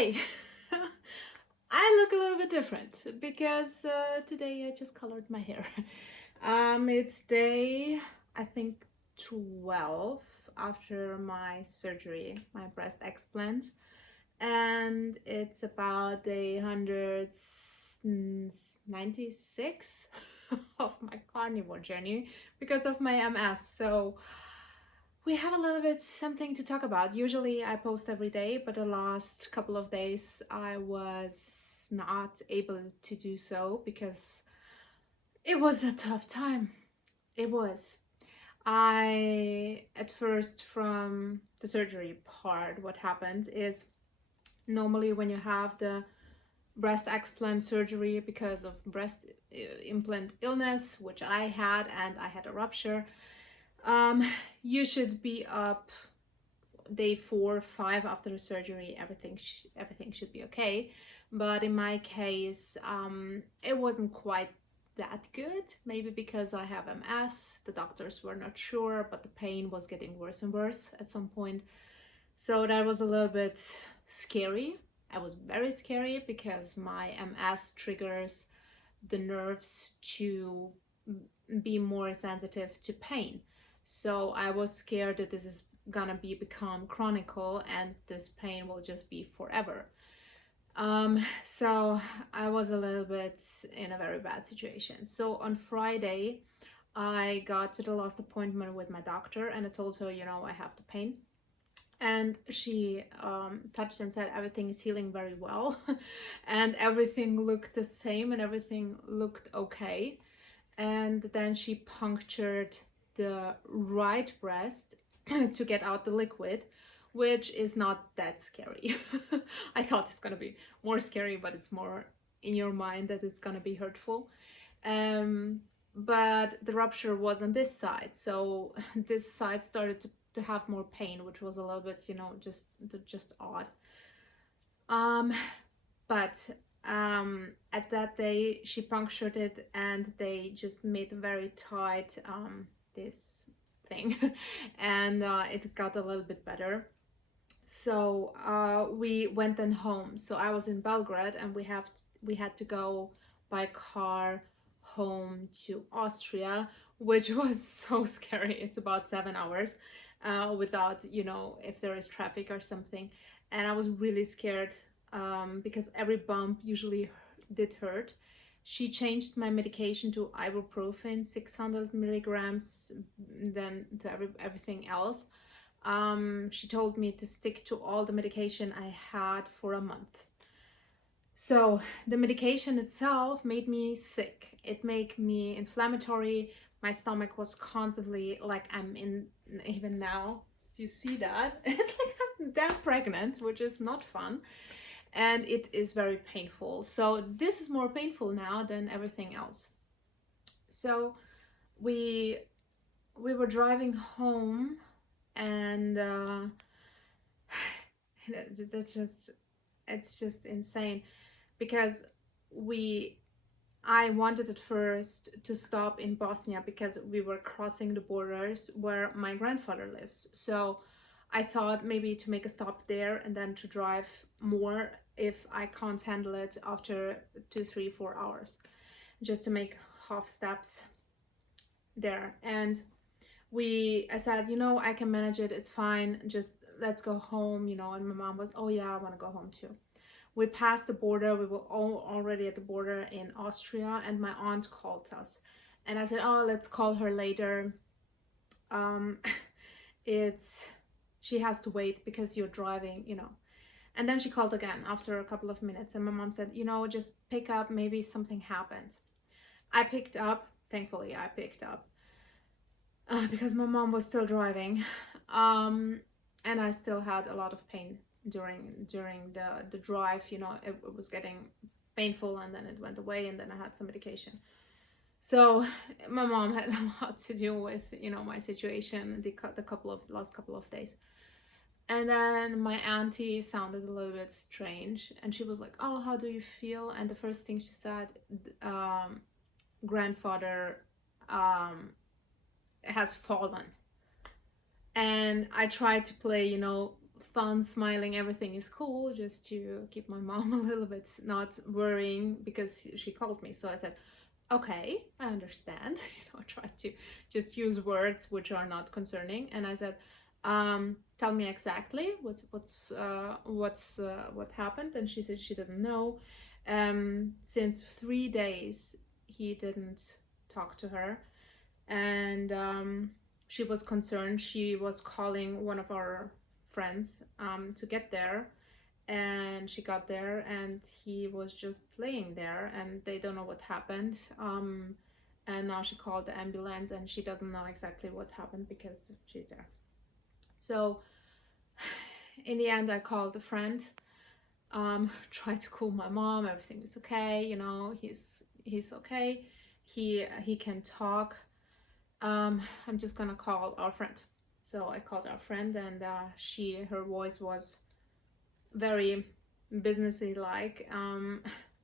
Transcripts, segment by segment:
Today I look a little bit different because today I just colored my hair. It's day, I think, 12 after my surgery, my breast explant, and it's about day 196 of my carnivore journey because of my MS. So we have a little bit something to talk about. Usually I post every day, but the last couple of days I was not able to do so because it was a tough time. It was. I, at first, from the surgery part, what happens is normally when you have the breast explant surgery because of breast implant illness, which I had, and I had a rupture, um, you should be up day 4 or 5 after the surgery. Everything should be okay, but in my case, it wasn't quite that good. Maybe because I have MS, the doctors were not sure, but the pain was getting worse and worse at some point. So that was a little bit scary. I was very scary because my MS triggers the nerves to be more sensitive to pain. So I was scared that this is gonna become chronicle and this pain will just be forever. So I was a little bit in a very bad situation. So on Friday, I got to the last appointment with my doctor and I told her, I have the pain. And she touched and said everything is healing very well and everything looked the same and everything looked okay. And then she punctured the right breast to get out the liquid, which is not that scary. I thought it's gonna be more scary, but it's more in your mind that it's gonna be hurtful. But the rupture was on this side, so this side started to have more pain, which was a little bit, just odd. But at that day she punctured it and they just made very tight this thing and it got a little bit better. So we went then home. So I was in Belgrade and we had to go by car home to Austria, which was so scary. It's about 7 hours without, if there is traffic or something. And I was really scared because every bump usually did hurt. She changed my medication to ibuprofen, 600 milligrams, then to everything else. She told me to stick to all the medication I had for a month. So the medication itself made me sick. It made me inflammatory. My stomach was constantly like I'm in, even now, if you see that, it's like I'm damn pregnant, which is not fun. And it is very painful. So this is more painful now than everything else. So we were driving home and it's just insane because I wanted at first to stop in Bosnia because we were crossing the borders where my grandfather lives. So I thought maybe to make a stop there and then to drive more if I can't handle it after 2, 3, 4 hours, just to make half steps there. And I said, I can manage it, it's fine, just let's go home, and my mom was, oh yeah, I want to go home too. We passed the border, we were all already at the border in Austria, and my aunt called us. And I said, oh, let's call her later. She has to wait because you're driving, And then she called again after a couple of minutes, and my mom said, just pick up, maybe something happened. I picked up, thankfully I picked up. Because my mom was still driving, and I still had a lot of pain during the drive. It was getting painful, and then it went away, and then I had some medication. So my mom had a lot to do with my situation the last couple of days. And then my auntie sounded a little bit strange, and she was like, "Oh, how do you feel?" And the first thing she said, grandfather has fallen. And I tried to play fun, smiling, everything is cool, just to keep my mom a little bit not worrying, because she called me. So I said, okay, I understand. I tried to just use words which are not concerning, and I said, tell me exactly what happened. And she said she doesn't know. Since 3 days he didn't talk to her, and she was concerned. She was calling one of our friends to get there, and she got there and he was just laying there, and they don't know what happened. And now she called the ambulance, and she doesn't know exactly what happened because she's there. So in the end, I called a friend, tried to cool my mom. Everything is okay, he's okay. He can talk. I'm just gonna call our friend. So I called our friend, and her voice was very businessy like,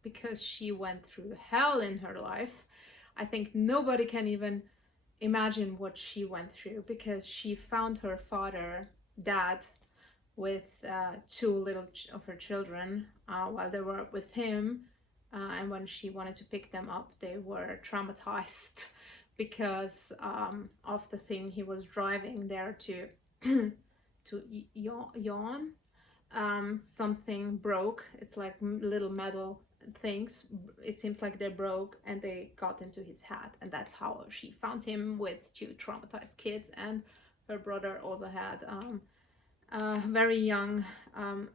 because she went through hell in her life. I think nobody can even imagine what she went through, because she found her dad, with two little of her children while they were with him. And when she wanted to pick them up, they were traumatized because of the thing he was driving there to to yawn. Something broke. It's like little metal things. It seems like they broke and they got into his head, and that's how she found him with two traumatized kids. And her brother also had very young an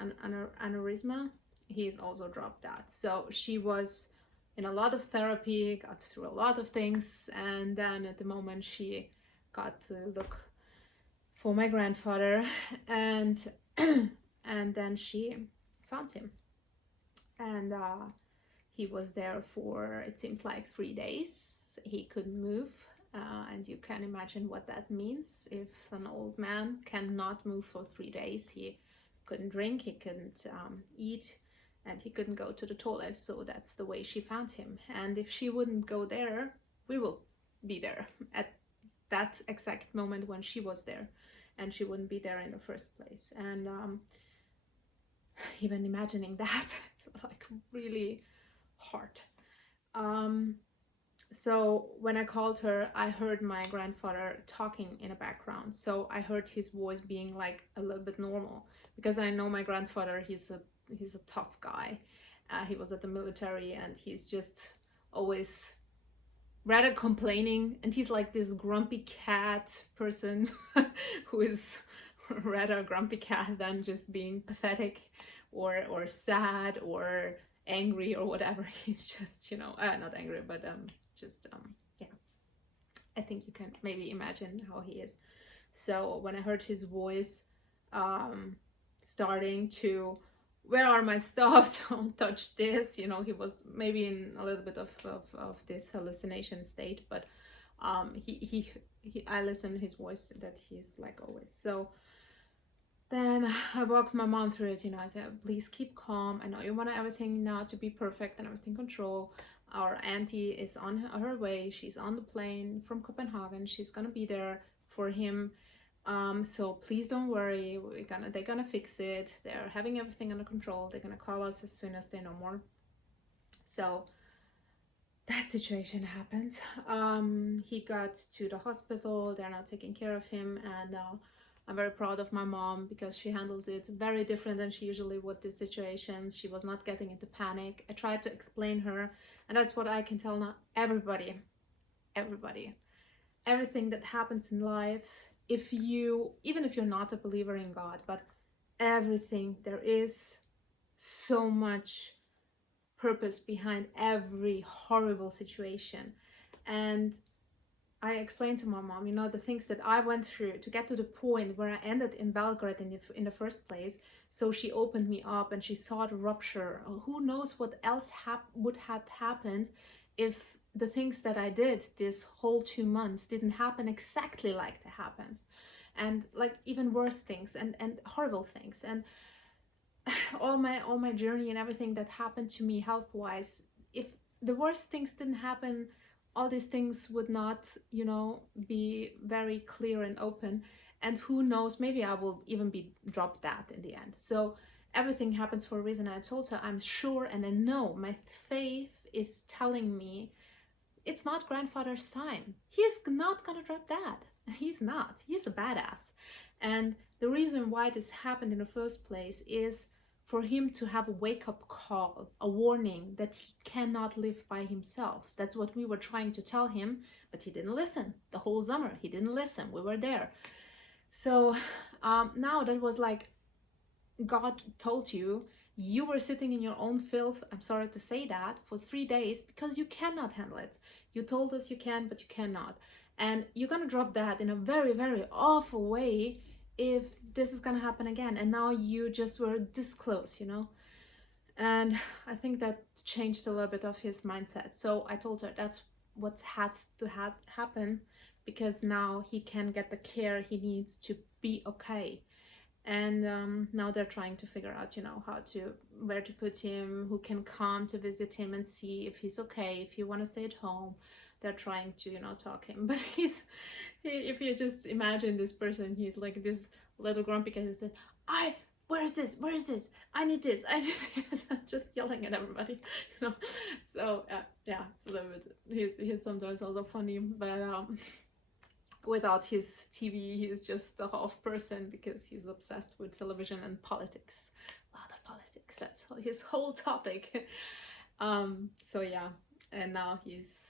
aneurysma. He's also dropped that. So she was in a lot of therapy, got through a lot of things, and then at the moment she got to look for my grandfather, and and then she found him, and he was there for, it seems like, 3 days. He couldn't move, and you can imagine what that means. If an old man cannot move for 3 days, he couldn't drink, he couldn't eat, and he couldn't go to the toilet. So that's the way she found him. And if she wouldn't go there, we will be there at that exact moment when she was there, and she wouldn't be there in the first place. And even imagining that, it's like really hard. So when I called her, I heard my grandfather talking in the background. So I heard his voice being like a little bit normal, because I know my grandfather. He's a tough guy. He was at the military, and he's just always rather complaining, and he's like this grumpy cat person who is rather a grumpy cat than just being pathetic or sad or angry or whatever. He's just, not angry, but just yeah, I think you can maybe imagine how he is. So when I heard his voice starting to, where are my stuff, don't touch this, he was maybe in a little bit of this hallucination state, but he I listened his voice, that he's like always. So then I walked my mom through it. I said, please keep calm. I know you want everything now to be perfect and everything control. Our auntie is on her way. She's on the plane from Copenhagen. She's gonna be there for him. So please don't worry. They're gonna fix it. They're having everything under control. They're gonna call us as soon as they know more. So that situation happened. He got to the hospital. They're now taking care of him, and I'm very proud of my mom, because she handled it very different than she usually would this situation. She was not getting into panic. I tried to explain her, and that's what I can tell now. Everybody, everything that happens in life, even if you're not a believer in God, but everything, there is so much purpose behind every horrible situation. And I explained to my mom, the things that I went through to get to the point where I ended in Belgrade in the first place. So she opened me up, and she saw the rupture. Who knows what else would have happened if the things that I did this whole 2 months didn't happen exactly like they happened, and like even worse things and horrible things, and all my journey and everything that happened to me health-wise. If the worst things didn't happen, all these things would not, be very clear and open. and who knows, maybe I will even be dropped that in the end. So everything happens for a reason. I told her I'm sure and I know my faith is telling me it's not grandfather's time. He's not gonna drop that. He's not. He's a badass. And the reason why this happened in the first place is for him to have a wake-up call, a warning that he cannot live by himself. That's what we were trying to tell him, but he didn't listen. The whole summer, he didn't listen. We were there. So now that was like, God told you, you were sitting in your own filth, I'm sorry to say that, for 3 days because you cannot handle it. You told us you can, but you cannot. And you're gonna drop that in a very, very awful way if this is gonna happen again. And now you just were this close, you know? And I think that changed a little bit of his mindset. So I told her that's what has to happen, because now he can get the care he needs to be okay. And now they're trying to figure out, you know, where to put him, who can come to visit him and see if he's okay, if he want to stay at home. They're trying to, you know, talk him, but if you just imagine this person, he's like this little grumpy guy who said, where is this, I need this, just yelling at everybody, you know. So yeah, it's a little bit, he's sometimes also funny, but without his TV, he's just a half person because he's obsessed with television and politics. A lot of politics, that's his whole topic. So yeah, and now he's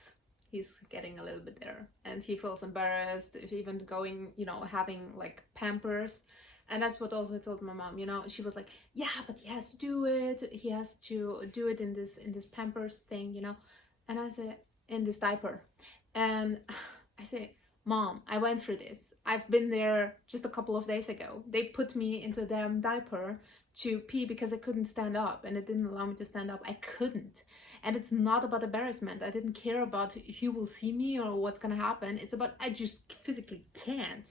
getting a little bit there, and he feels embarrassed if even going, you know, having like Pampers. And that's what also I told my mom, you know. She was like, yeah, but he has to do it, in this Pampers thing, you know. And I said, in this diaper. And I say, Mom, I went through this. I've been there just a couple of days ago. They put me into a damn diaper to pee because I couldn't stand up, and it didn't allow me to stand up. I couldn't. And it's not about embarrassment. I didn't care about who will see me or what's gonna happen. It's about I just physically can't.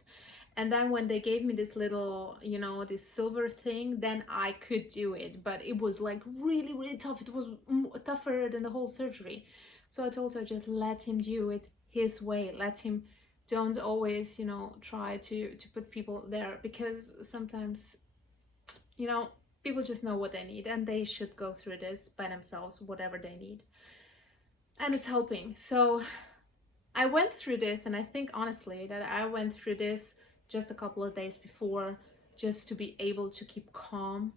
And then when they gave me this little, you know, this silver thing, then I could do it. But it was like really, really tough. It was tougher than the whole surgery. So I told her, just let him do it his way. Let him, don't always, you know, try to put people there, because sometimes, you know, people just know what they need and they should go through this by themselves, whatever they need. And it's helping. So I went through this, and I think honestly that I went through this just a couple of days before, just to be able to keep calm,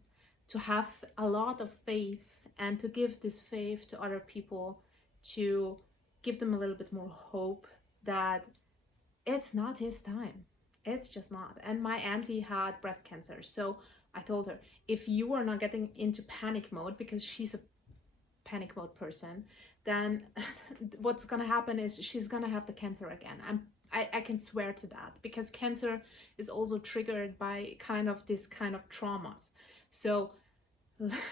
to have a lot of faith, and to give this faith to other people, to give them a little bit more hope that it's not his time. It's just not. And my auntie had breast cancer. So I told her, if you are not getting into panic mode, because she's a panic mode person, then what's gonna happen is she's gonna have the cancer again. I can swear to that, because cancer is also triggered by this kind of traumas. So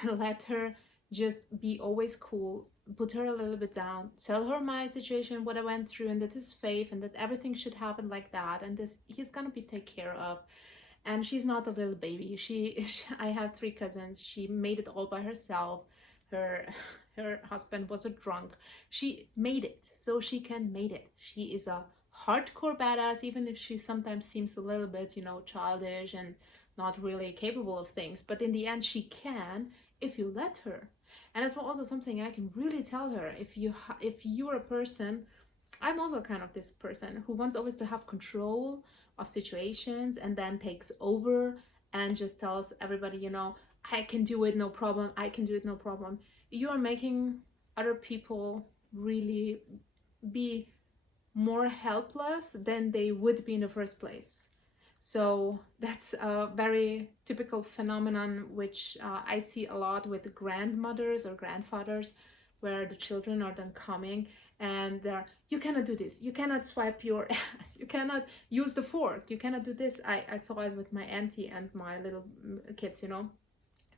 let her just be always cool, put her a little bit down, tell her my situation, what I went through, and that is faith, and that everything should happen like that, and this he's gonna be taken care of. And she's not a little baby. I have 3 cousins. She made it all by herself. Her husband was a drunk. She made it, so she can make it. She is a hardcore badass, even if she sometimes seems a little bit, you know, childish and not really capable of things. But in the end, she can, if you let her. And that's also something I can really tell her. If you're a person, I'm also kind of this person who wants always to have control of situations, and then takes over and just tells everybody, you know, I can do it, no problem. I can do it, no problem. You are making other people really be more helpless than they would be in the first place. So that's a very typical phenomenon, which I see a lot with grandmothers or grandfathers, where the children are then coming and they're, you cannot do this, you cannot swipe your ass, you cannot use the fork, you cannot do this. I saw it with my auntie and my little kids, you know,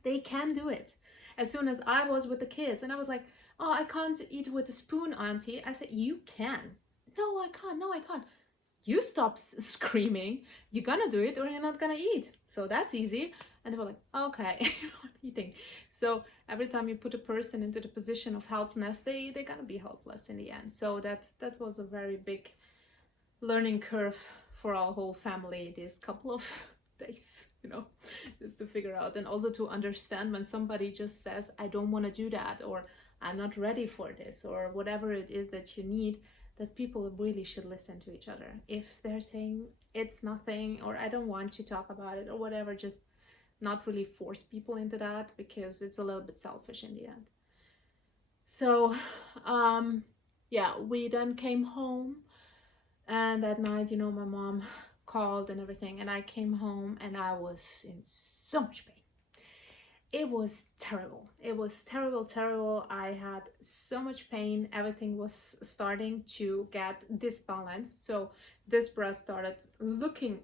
they can do it. As soon as I was with the kids and I was like, oh, I can't eat with a spoon, auntie. I said, you can. No, I can't. No, I can't. You stop screaming. You're gonna do it or you're not gonna eat. So that's easy. And they were like, okay, eating. So every time you put a person into the position of helplessness, they're gonna be helpless in the end. So that was a very big learning curve for our whole family this couple of days, just to figure out, and also to understand when somebody just says, I don't want to do that, or I'm not ready for this, or whatever it is that you need, that people really should listen to each other. If they're saying it's nothing, or I don't want to talk about it, or whatever, just not really force people into that, because it's a little bit selfish in the end. So yeah, we then came home, and at night, my mom called and everything, and I came home and I was in so much pain. It was terrible. It was terrible, terrible. I had so much pain. Everything was starting to get disbalanced. So this breast started looking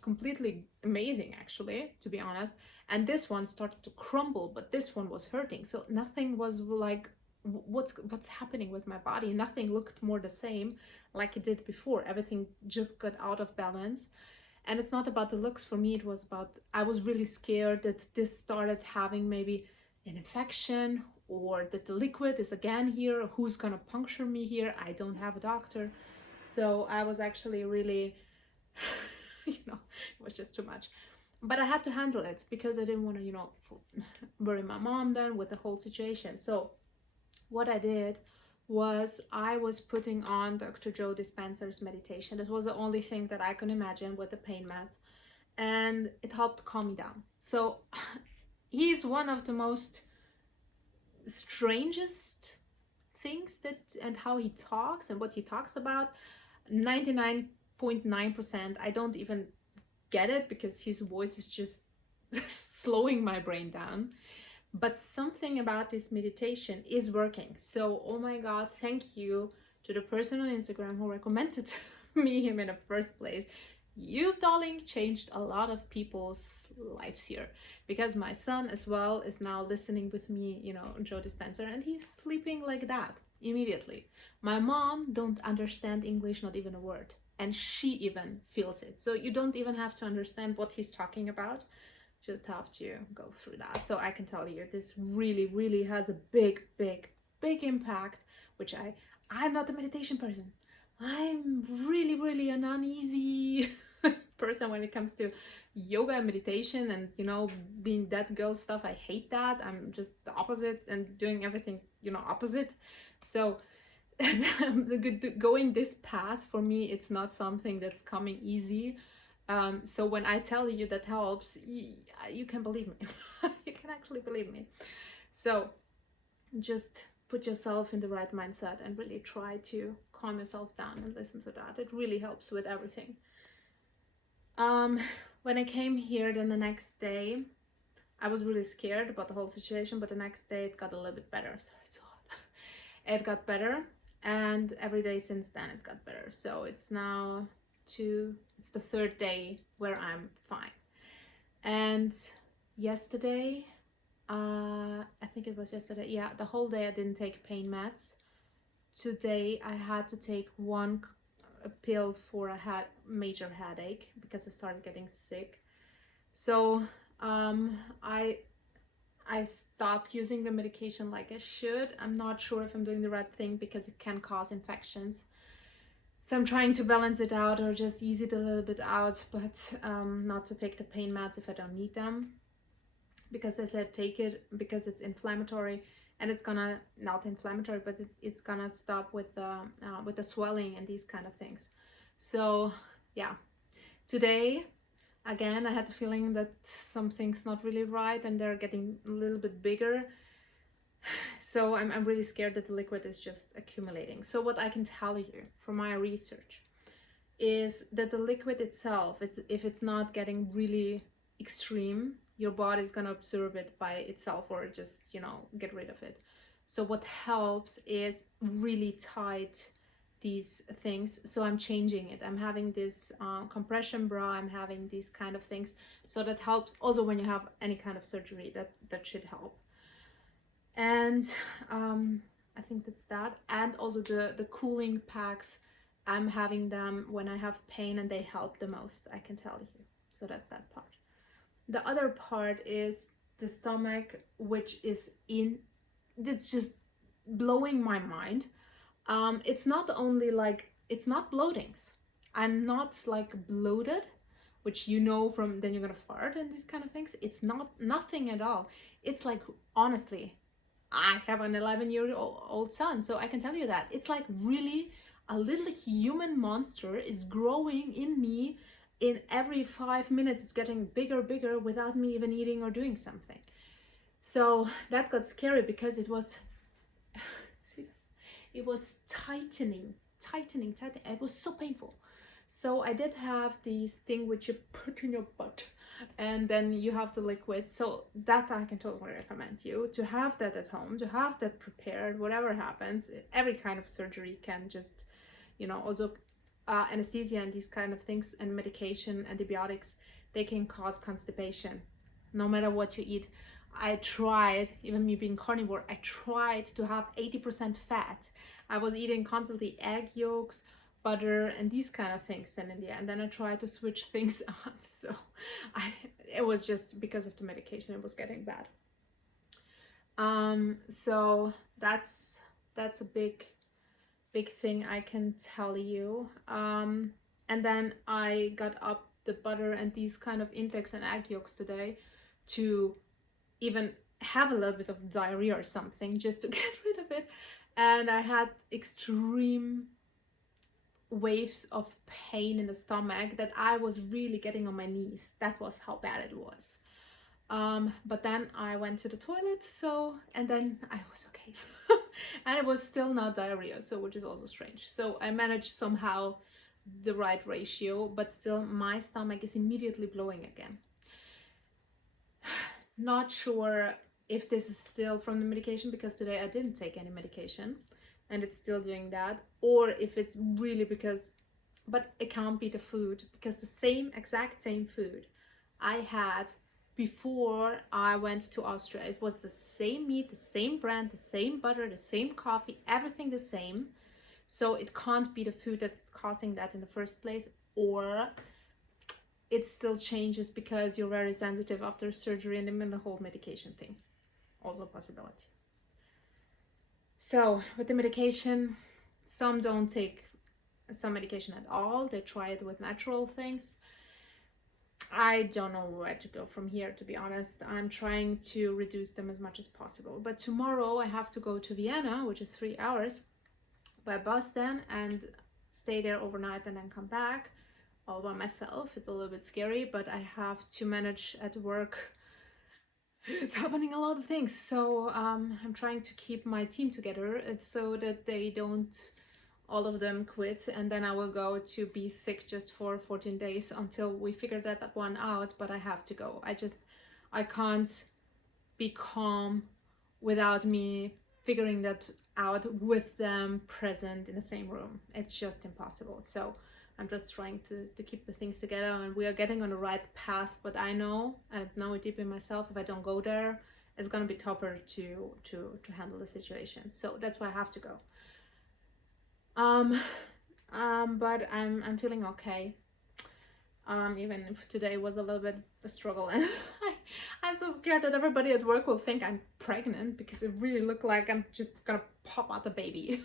completely amazing, actually, to be honest. And this one started to crumble, but this one was hurting. So nothing was like, what's happening with my body? Nothing looked more the same like it did before. Everything just got out of balance. And it's not about the looks for me, it was about, I was really scared that this started having maybe an infection, or that the liquid is again here, who's gonna puncture me here? I don't have a doctor. So I was actually really, it was just too much. But I had to handle it because I didn't want to, worry my mom then with the whole situation. So what I did was I was putting on Dr. Joe Dispenza's meditation. It was the only thing that I could imagine with the pain mat, and it helped calm me down. So he's one of the most strangest things that, and how he talks and what he talks about, 99.9% I don't even get it, because his voice is just slowing my brain down. But something about this meditation is working. So, oh my God, thank you to the person on Instagram who recommended me him in the first place. You've, darling, changed a lot of people's lives here, because my son as well is now listening with me, Joe Dispenza, and he's sleeping like that immediately. My mom don't understand English, not even a word, and she even feels it. So you don't even have to understand what he's talking about. Just have to go through that. So I can tell you, this really, really has a big, big, big impact, which I'm not a meditation person. I'm really, really an uneasy person when it comes to yoga and meditation, and being that girl stuff. I hate that. I'm just the opposite, and doing everything opposite. So going this path, for me, it's not something that's coming easy. So when I tell you that helps, you can believe me. You can actually believe me. So just put yourself in the right mindset and really try to calm yourself down and listen to that. It really helps with everything. When I came here, then the next day, I was really scared about the whole situation, but the next day it got a little bit better. Sorry, it's so hot. It got better, and every day since then it got better. So it's now it's the third day where I'm fine. And yesterday, I think it was yesterday, yeah, the whole day I didn't take pain mats. Today I had to take one pill for a major headache because I started getting sick. So I stopped using the medication like I should. I'm not sure if I'm doing the right thing, because it can cause infections. So I'm trying to balance it out, or just ease it a little bit out, but not to take the pain meds if I don't need them, because they said take it because it's inflammatory, and it's gonna, not inflammatory, but it's gonna stop with the swelling and these kind of things. So yeah, today again I had the feeling that something's not really right, and they're getting a little bit bigger. So I'm really scared that the liquid is just accumulating. So what I can tell you from my research is that the liquid itself, if it's not getting really extreme, your body's gonna absorb it by itself, or just get rid of it. So what helps is really tight these things. So I'm changing it. I'm having this compression bra, I'm having these kind of things. So that helps also when you have any kind of surgery. That should help. And I think that's that. And also the cooling packs, I'm having them when I have pain, and they help the most, I can tell you. So that's that part. The other part is the stomach, which is it's just blowing my mind. It's not only like, it's not bloatings. I'm not like bloated, which you know from then you're gonna fart and these kind of things. It's not nothing at all. It's like, honestly, I have an 11-year-old son, so I can tell you that it's like really a little human monster is growing in me. In every 5 minutes, it's getting bigger, bigger without me even eating or doing something. So that got scary because it was, see, it was tightening, tightening, tightening. It was so painful. So I did have this thing which you put in your butt and then you have the liquid. So that I can totally recommend you to have that at home, to have that prepared, whatever happens. Every kind of surgery can just, also anesthesia and these kind of things and medication, antibiotics, they can cause constipation no matter what you eat. I tried, even me being carnivore, I tried to have 80% fat. I was eating constantly egg yolks, butter, and these kind of things. Then in the end, then I tried to switch things up. So it was just because of the medication, it was getting bad. So that's a big thing I can tell you. And then I got up the butter and these kind of intakes and egg yolks today to even have a little bit of diarrhea or something just to get rid of it. And I had extreme waves of pain in the stomach that I was really getting on my knees. That was how bad it was. But then I went to the toilet, and then I was okay. And it was still not diarrhea, so which is also strange. So I managed somehow the right ratio, but still my stomach is immediately blowing again. Not sure if this is still from the medication, because today I didn't take any medication and it's still doing that, or if it's really because, but it can't be the food, because the exact same food I had before I went to Austria, it was the same meat, the same brand, the same butter, the same coffee, everything the same. So it can't be the food that's causing that in the first place, or it still changes because you're very sensitive after surgery and then the whole medication thing. Also a possibility. So with the medication, some don't take some medication at all. They try it with natural things. I don't know where to go from here, to be honest. I'm trying to reduce them as much as possible. But tomorrow I have to go to Vienna, which is 3 hours by bus then, and stay there overnight and then come back all by myself. It's a little bit scary, but I have to manage at work. It's happening a lot of things, so I'm trying to keep my team together so that they don't all of them quit, and then I will go to be sick just for 14 days until we figure that one out. But I have to go. I can't be calm without me figuring that out with them present in the same room. It's just impossible. So I'm just trying to keep the things together, and we are getting on the right path. But I know it deep in myself, if I don't go there, it's gonna be tougher to handle the situation. So that's why I have to go. But I'm feeling okay. Even if today was a little bit a struggle, and I'm so scared that everybody at work will think I'm pregnant, because it really looked like I'm just gonna pop out a baby.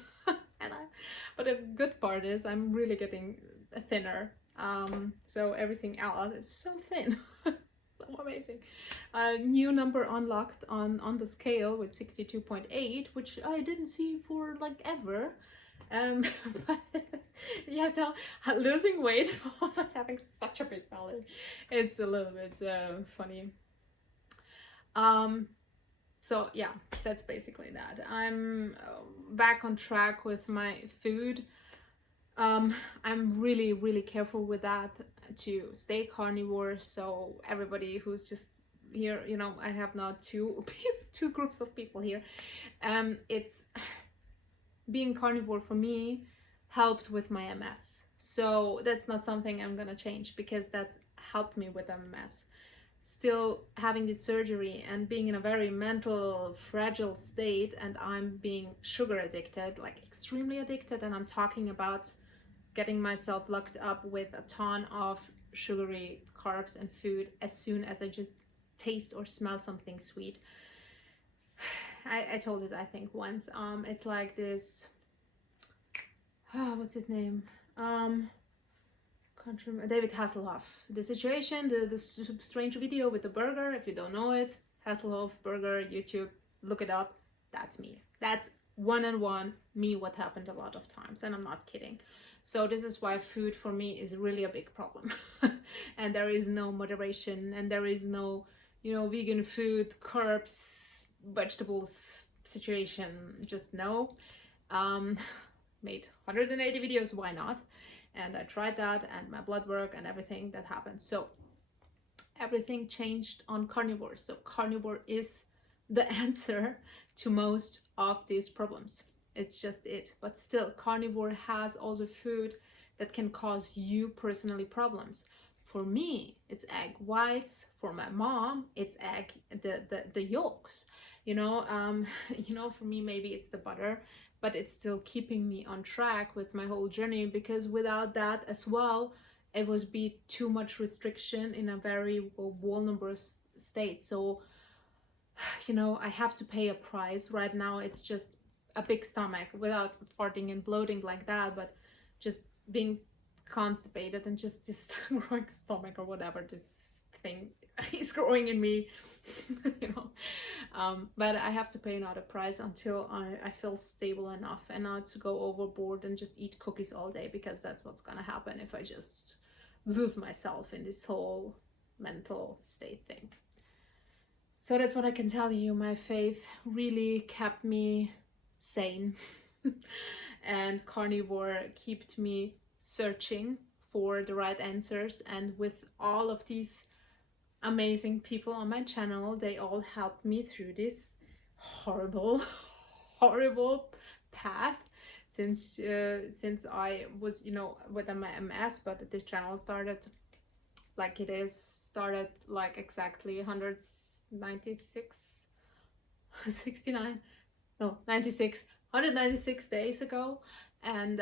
But the good part is I'm really getting thinner. So everything else is so thin. So amazing. New number unlocked on the scale with 62.8, which I didn't see for like ever. But yeah, losing weight but having such a big belly, it's a little bit funny. So yeah, that's basically that. I'm back on track with my food. I'm really careful with that, to stay carnivore. So everybody who's just here, I have now two groups of people here. It's being carnivore for me helped with my MS. So that's not something I'm gonna change, because that's helped me with MS. Still having this surgery and being in a very mental, fragile state, and I'm being sugar addicted, like extremely addicted, and I'm talking about getting myself locked up with a ton of sugary carbs and food as soon as I just taste or smell something sweet. I told it, I think, once. It's like this, what's his name? Can't remember. David Hasselhoff. The situation, the strange video with the burger. If you don't know it, Hasselhoff burger, YouTube, look it up. That's me. That's one on one me. What happened a lot of times, and I'm not kidding. So this is why food for me is really a big problem, and there is no moderation, and there is no, vegan food, carbs, vegetables situation. Just no. Made 180 videos. Why not? And I tried that, and my blood work and everything that happened. So everything changed on carnivore. So carnivore is the answer to most of these problems. It's just it. But still, carnivore has also food that can cause you personally problems. For me, it's egg whites. For my mom, it's egg the yolks. For me, maybe it's the butter, but it's still keeping me on track with my whole journey, because without that as well, it would be too much restriction in a very vulnerable state. So, I have to pay a price right now. It's just a big stomach without farting and bloating like that, but just being constipated and just this growing stomach or whatever this thing is growing in me. But I have to pay another price until I feel stable enough and not to go overboard and just eat cookies all day, because that's what's gonna happen if I just lose myself in this whole mental state thing. So that's what I can tell you. My faith really kept me sane and carnivore kept me searching for the right answers. And with all of these amazing people on my channel, they all helped me through this horrible path since I was with my MS. But this channel started like exactly 196 69 no 96 196 days ago. And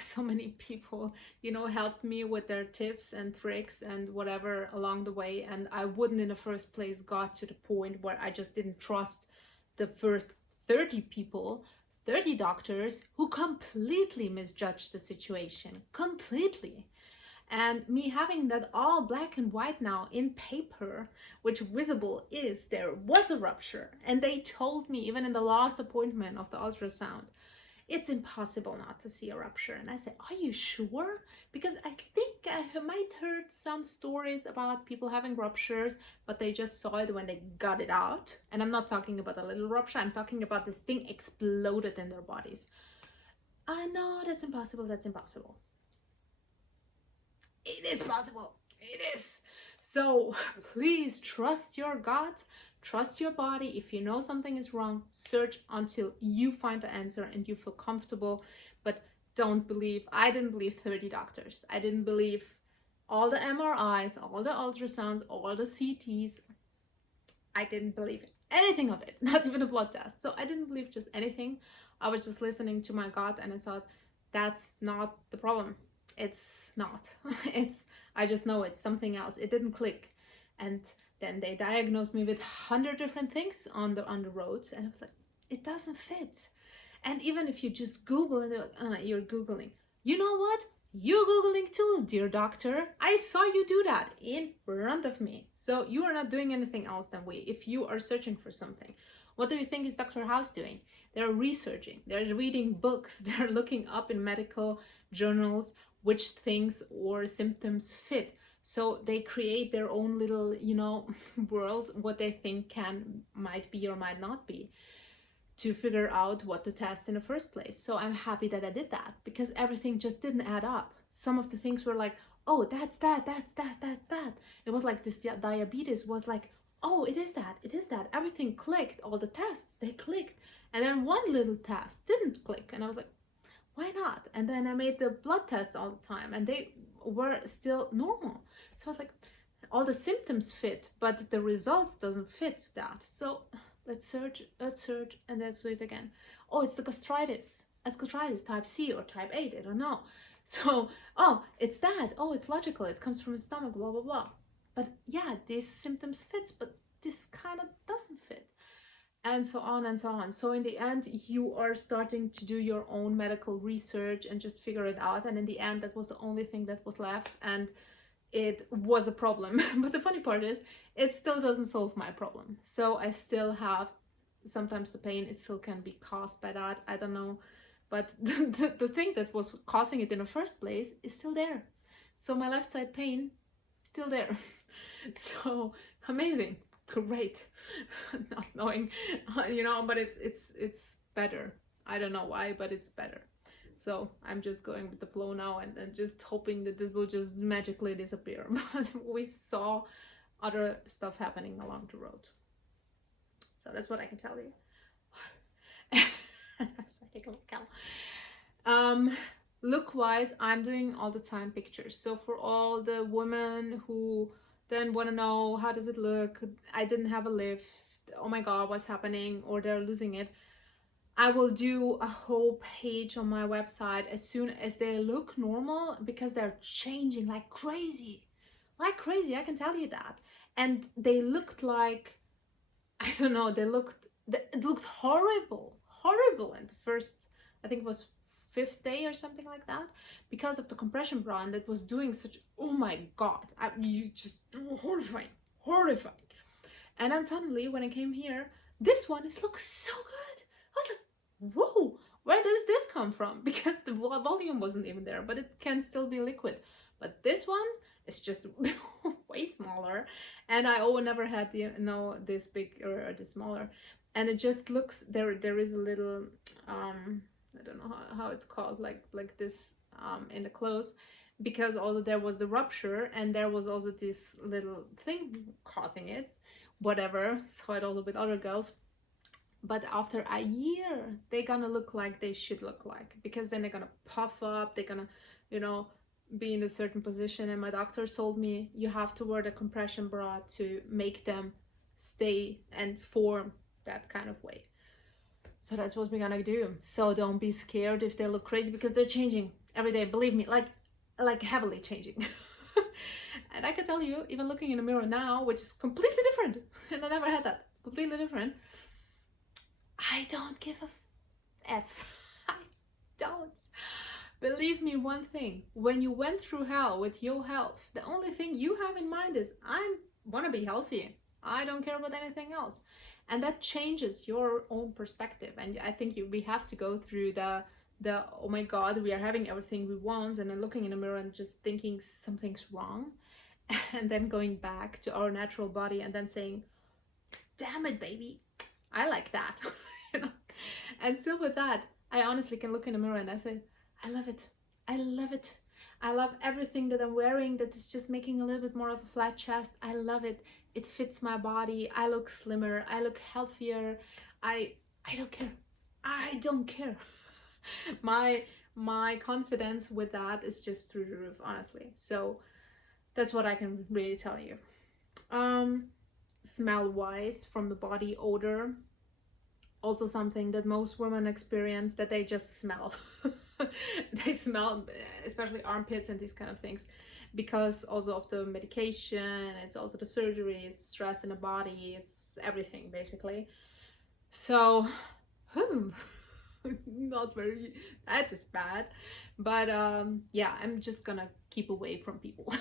so many people helped me with their tips and tricks and whatever along the way, and I wouldn't in the first place got to the point where I just didn't trust the first 30 people, 30 doctors who completely misjudged the situation, completely. And me having that all black and white now in paper, which visible is there was a rupture, and they told me even in the last appointment of the ultrasound, it's impossible not to see a rupture. And I said, are you sure? Because I think I might heard some stories about people having ruptures, but they just saw it when they got it out. And I'm not talking about a little rupture. I'm talking about this thing exploded in their bodies. I know that's impossible. That's impossible. It is possible. It is. So please trust your gut. Trust your body. If you know something is wrong, search until you find the answer and you feel comfortable. But don't believe, I didn't believe 30 doctors. I didn't believe all the MRIs, all the ultrasounds, all the CTs. I didn't believe anything of it, not even a blood test. So I didn't believe just anything. I was just listening to my gut, and I thought, that's not the problem. It's not. I just know it's something else. It didn't click. And then they diagnosed me with 100 different things on the road, and I was like, it doesn't fit. And even if you just Google, and they're like, you're Googling. You know what? You're Googling too, dear doctor. I saw you do that in front of me. So you are not doing anything else than we, if you are searching for something. What do you think is Dr. House doing? They're researching, they're reading books, they're looking up in medical journals which things or symptoms fit. So they create their own little, world, what they think might be or might not be, to figure out what to test in the first place. So I'm happy that I did that, because everything just didn't add up. Some of the things were like, oh, that's that. It was like this diabetes was like, oh, it is that. Everything clicked, all the tests, they clicked. And then one little test didn't click. And I was like, why not? And then I made the blood tests all the time, and they were still normal. So I was like, all the symptoms fit, but the results doesn't fit that. So let's search, and let's do it again. Oh, it's the gastritis. It's gastritis type C or type 8, I don't know. So, oh, it's that. Oh, it's logical. It comes from the stomach, blah, blah, blah. But yeah, these symptoms fits, but this kind of doesn't fit. and so on and so on. So in the end, you are starting to do your own medical research and just figure it out. And in the end, that was the only thing that was left, and it was a problem. But the funny part is, it still doesn't solve my problem. So I still have sometimes the pain. It still can be caused by that. I don't know, but the thing that was causing it in the first place is still there. So my left side pain still there. So amazing, great. Not knowing, but it's better. I don't know why, but it's better. So I'm just going with the flow now, and just hoping that this will just magically disappear. But we saw other stuff happening along the road. So that's what I can tell you. Look wise, I'm doing all the time pictures. So for all the women who then want to know how does it look, I didn't have a lift, oh my god, what's happening, or they're losing it, I will do a whole page on my website as soon as they look normal, because they're changing like crazy, I can tell you that. And they looked like, I don't know, it looked horrible in the first, I think it was 5th day or something like that, because of the compression bra, and that was doing such, oh my god, you just horrifying. And then suddenly when I came here, this one, it looks so good. I was like, whoa, where does this come from? Because the volume wasn't even there, but it can still be liquid. But this one is just way smaller, and I never had this big or this smaller, and it just looks, there is a little I don't know how it's called, like this in the clothes, because also there was the rupture, and there was also this little thing causing it, whatever. Saw it also with other girls. But after a year, they're gonna look like they should look like, because then they're gonna puff up, they're gonna, be in a certain position. And my doctor told me, you have to wear the compression bra to make them stay and form that kind of way. So that's what we're gonna do. So don't be scared if they look crazy, because they're changing every day, believe me, like heavily changing. And I can tell you, even looking in the mirror now, which is completely different, and I never had that, completely different, I don't give a F. I don't. Believe me one thing, when you went through hell with your health, the only thing you have in mind is, I want to be healthy. I don't care about anything else. And that changes your own perspective. And I think we have to go through the oh my god, we are having everything we want, and then looking in the mirror and just thinking something's wrong, and then going back to our natural body and then saying, damn it, baby, I like that. And still with that, I honestly can look in the mirror and I say, I love it. I love it. I love everything that I'm wearing that is just making a little bit more of a flat chest. I love it. It fits my body. I look slimmer. I look healthier. I don't care. I don't care. My confidence with that is just through the roof, honestly. So that's what I can really tell you. Smell wise, from the body odor, also something that most women experience, that they just smell. They smell, especially armpits and these kind of things, because also of the medication, it's also the surgery, it's the stress in the body, it's everything basically. So not very, that is bad, but yeah, I'm just gonna keep away from people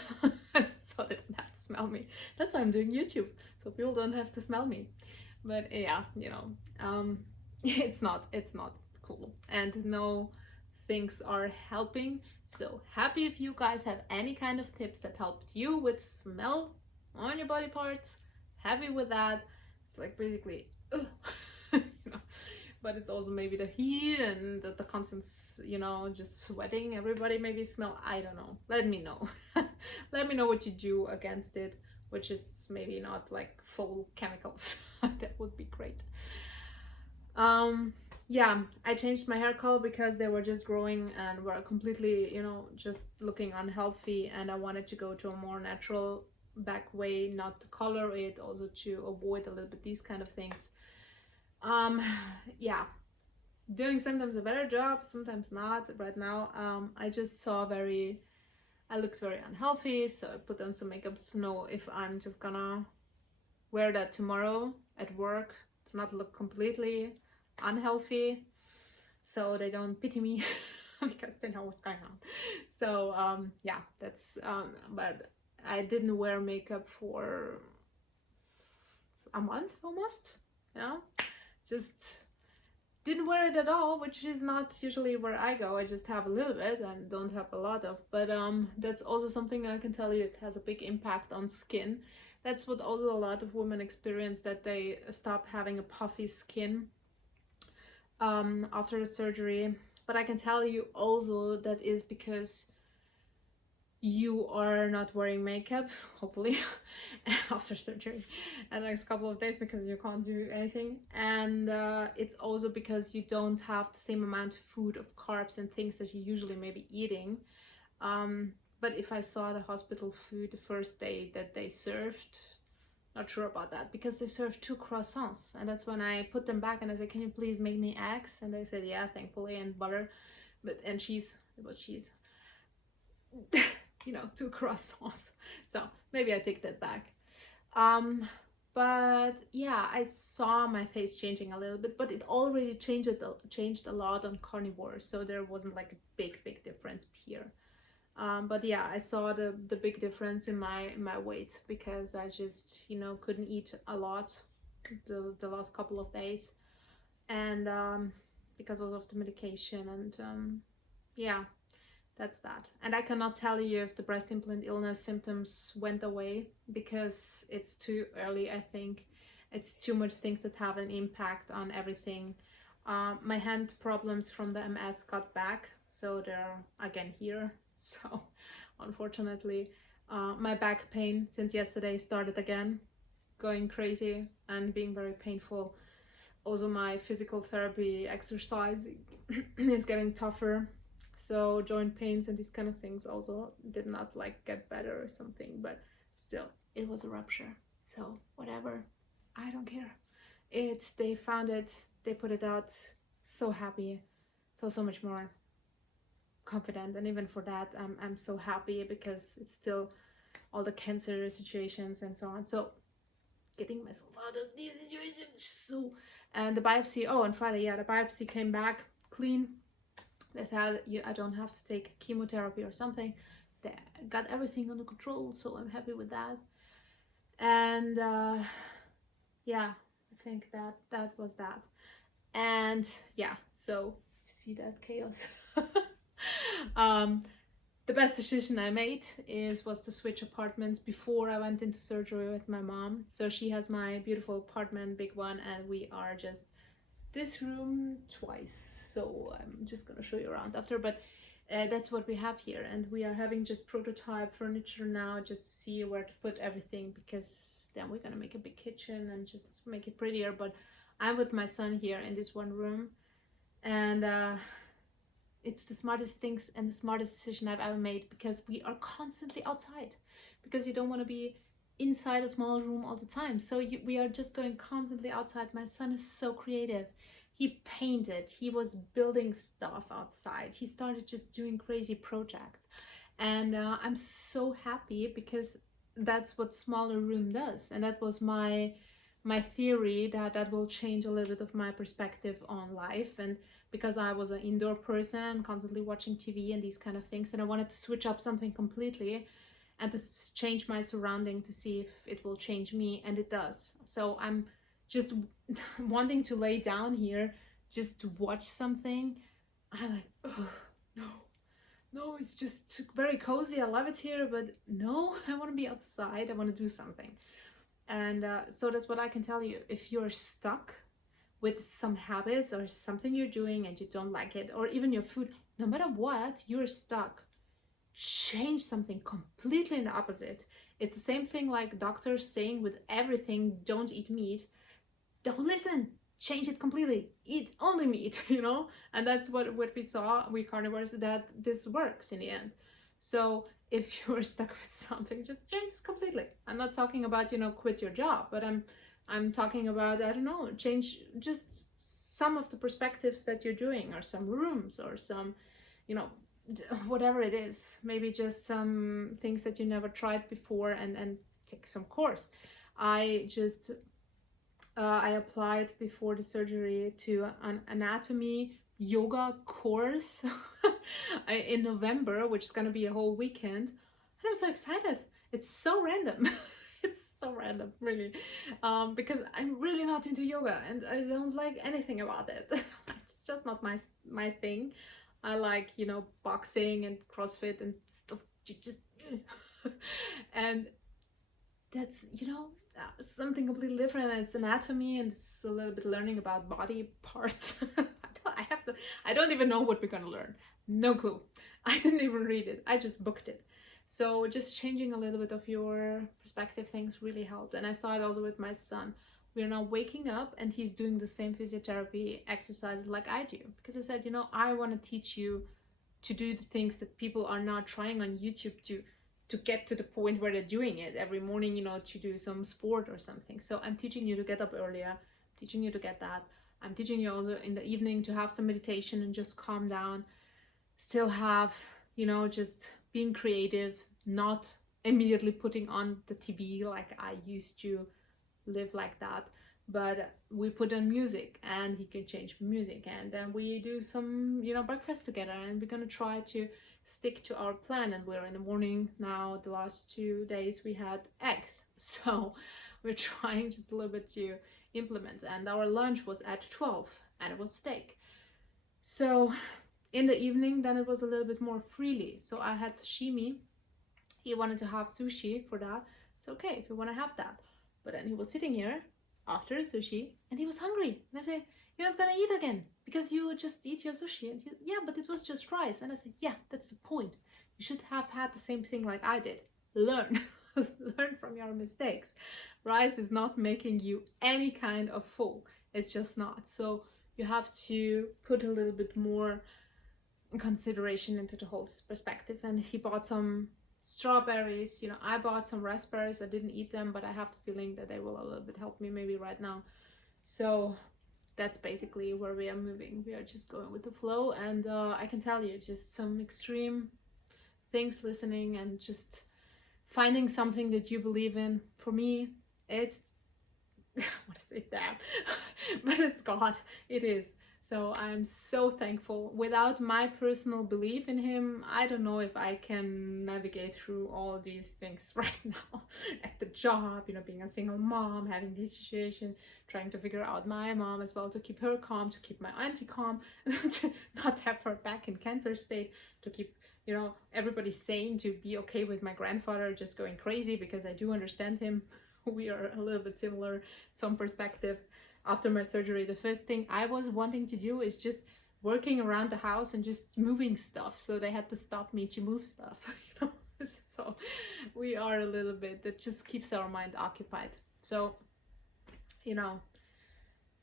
so they don't have to smell me. That's why I'm doing YouTube, so people don't have to smell me. But yeah, it's not cool, and no things are helping. So happy if you guys have any kind of tips that helped you with smell on your body parts. Happy with that. It's like basically but it's also maybe the heat and the constant just sweating, everybody maybe smell, I don't know, let me know. Let me know what you do against it, which is maybe not like full chemicals. That would be great. Yeah, I changed my hair color because they were just growing and were completely, just looking unhealthy, and I wanted to go to a more natural back way, not to color it, also to avoid a little bit these kind of things. Yeah, doing sometimes a better job, sometimes not. Right now, I just saw I looked very unhealthy, so I put on some makeup to know if I'm just gonna wear that tomorrow at work, not look completely unhealthy, so they don't pity me because they know what's going on. So yeah, that's but I didn't wear makeup for a month almost, you know, just didn't wear it at all, which is not usually where I go. I just have a little bit and don't have a lot of, but that's also something I can tell you, it has a big impact on skin. That's what also a lot of women experience, that they stop having a puffy skin after the surgery. But I can tell you also that is because you are not wearing makeup, hopefully, after surgery and the next couple of days, because you can't do anything. And it's also because you don't have the same amount of food, of carbs and things that you usually may be eating. But if I saw the hospital food the first day that they served, not sure about that, because they served 2 croissants, and that's when I put them back and I said, can you please make me eggs? And they said, yeah, thankfully, and butter, and cheese. It was cheese. You know, 2 croissants. So maybe I take that back. But yeah, I saw my face changing a little bit, but it already changed a lot on carnivore, so there wasn't like a big difference here. But yeah, I saw the big difference in my weight, because I just, you know, couldn't eat a lot the last couple of days, and because of the medication, and yeah, that's that. And I cannot tell you if the breast implant illness symptoms went away, because it's too early. I think it's too much things that have an impact on everything. My hand problems from the MS got back, so they're again here. So unfortunately, my back pain since yesterday started again, going crazy and being very painful. Also, my physical therapy exercise is getting tougher, so joint pains and these kind of things also did not like get better or something, but still it was a rupture, so whatever, I don't care. They found it, they put it out, so happy, feel so much more confident. And even for that, I'm so happy, because it's still all the cancer situations and so on, so getting myself out of these situations. So, and the biopsy, oh, on Friday, yeah, the biopsy came back clean. They said I don't have to take chemotherapy or something. They got everything under control, so I'm happy with that. And yeah, I think that was that. And yeah, so see that chaos. The best decision I made was to switch apartments before I went into surgery with my mom. So she has my beautiful apartment, big one, and we are just this room twice. So I'm just gonna show you around after, but that's what we have here. And we are having just prototype furniture now, just to see where to put everything, because then we're gonna make a big kitchen and just make it prettier. But I'm with my son here in this one room, and it's the smartest things and the smartest decision I've ever made, because we are constantly outside, because you don't want to be inside a small room all the time. So we are just going constantly outside. My son is so creative. He painted, he was building stuff outside. He started just doing crazy projects. And I'm so happy, because that's what smaller room does. And that was my theory, that will change a little bit of my perspective on life. And because I was an indoor person, constantly watching TV and these kind of things, and I wanted to switch up something completely and to change my surrounding to see if it will change me, and it does. So I'm just wanting to lay down here just to watch something. I'm like, oh, no, it's just very cozy. I love it here, but no, I want to be outside. I want to do something. And so that's what I can tell you. If you're stuck with some habits or something you're doing and you don't like it, or even your food, no matter what, you're stuck, change something completely in the opposite. It's the same thing like doctors saying with everything, don't eat meat. Don't listen, change it completely, eat only meat, you know. And that's what we saw, we carnivores, that this works in the end. So if you're stuck with something, just change this completely. I'm not talking about, you know, quit your job, but I'm talking about, I don't know, change just some of the perspectives that you're doing, or some rooms, or some, you know, whatever it is. Maybe just some things that you never tried before, and take some course. I just I applied before the surgery to an anatomy yoga course in November, which is gonna be a whole weekend, and I'm so excited. It's so random. It's so random, really, because I'm really not into yoga and I don't like anything about it. It's just not my thing. I like, you know, boxing and CrossFit and stuff. Just and that's, you know, something completely different. It's anatomy and it's a little bit learning about body parts. I don't even know what we're gonna learn. No clue. I didn't even read it. I just booked it. So just changing a little bit of your perspective, things really helped. And I saw it also with my son. We're now waking up and he's doing the same physiotherapy exercises like I do, because I said, you know, I want to teach you to do the things that people are not trying on YouTube to get to the point where they're doing it every morning, you know, to do some sport or something. So I'm teaching you to get up earlier, teaching you to get that. I'm teaching you also in the evening to have some meditation and just calm down, still have, you know, just being creative, not immediately putting on the TV like I used to live like that. But we put on music and he can change music, and then we do some, you know, breakfast together, and we're gonna try to stick to our plan. And we're in the morning now. The last 2 days we had eggs, so we're trying just a little bit to implement. And our lunch was at 12 and it was steak. So in the evening then it was a little bit more freely, so I had sashimi. He wanted to have sushi for that. It's okay if you want to have that. But then he was sitting here after the sushi and he was hungry. And I said, you're not gonna eat again because you just eat your sushi. And he, yeah, but it was just rice. And I said, yeah, that's the point. You should have had the same thing like I did. Learn. Learn from your mistakes. Rice is not making you any kind of full. It's just not. So you have to put a little bit more consideration into the whole perspective. And he bought some strawberries, you know, I bought some raspberries. I didn't eat them, but I have the feeling that they will a little bit help me maybe right now. So that's basically where we are moving. We are just going with the flow, and I can tell you just some extreme things, listening and just finding something that you believe in. For me, it's I want to say that but it's God. It is. So I'm so thankful. Without my personal belief in him, I don't know if I can navigate through all these things right now. At the job, you know, being a single mom, having this situation, trying to figure out my mom as well, to keep her calm, to keep my auntie calm, to not have her back in cancer state, to keep, you know, everybody sane, to be okay with my grandfather just going crazy, because I do understand him. We are a little bit similar, some perspectives. After my surgery, the first thing I was wanting to do is just working around the house and just moving stuff. So they had to stop me to move stuff, you know. So we are a little bit, that just keeps our mind occupied. So, you know,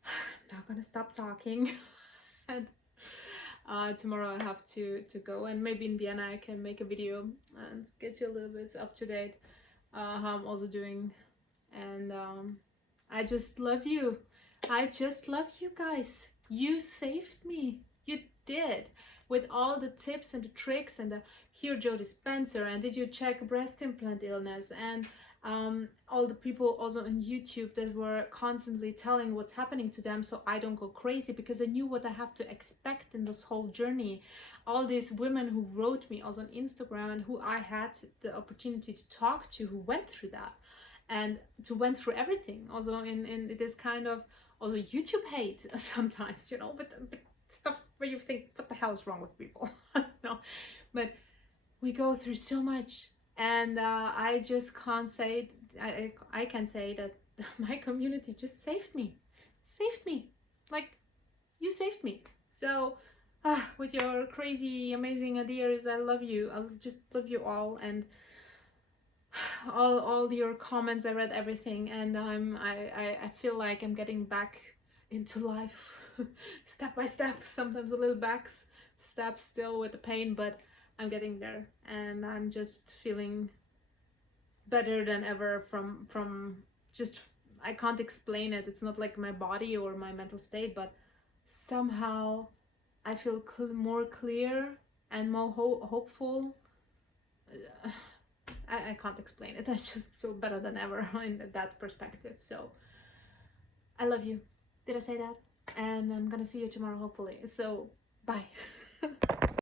I'm not gonna stop talking. And tomorrow I have to go, and maybe in Vienna I can make a video and get you a little bit up to date how I'm also doing. And I just love you. I just love you guys. You saved me. You did. With all the tips and the tricks and the Here Joe Dispenser, and did you check breast implant illness, and all the people also on YouTube that were constantly telling what's happening to them, so I don't go crazy, because I knew what I have to expect in this whole journey. All these women who wrote me also on Instagram, and who I had the opportunity to talk to, who went through that and to went through everything, also in this kind of also YouTube hate sometimes, you know, but stuff where you think, what the hell is wrong with people? No, but we go through so much, and I just can't say, I can say that my community just saved me, like, you saved me. So with your crazy amazing ideas, I love you. I just love you all, and all your comments. I read everything, and I feel like I'm getting back into life step by step. Sometimes a little back step still with the pain, but I'm getting there, and I'm just feeling better than ever from just, I can't explain it. It's not like my body or my mental state, but somehow I feel more clear and more hopeful. I can't explain it. I just feel better than ever in that perspective. So I love you. Did I say that? And I'm gonna see you tomorrow, hopefully. So, bye.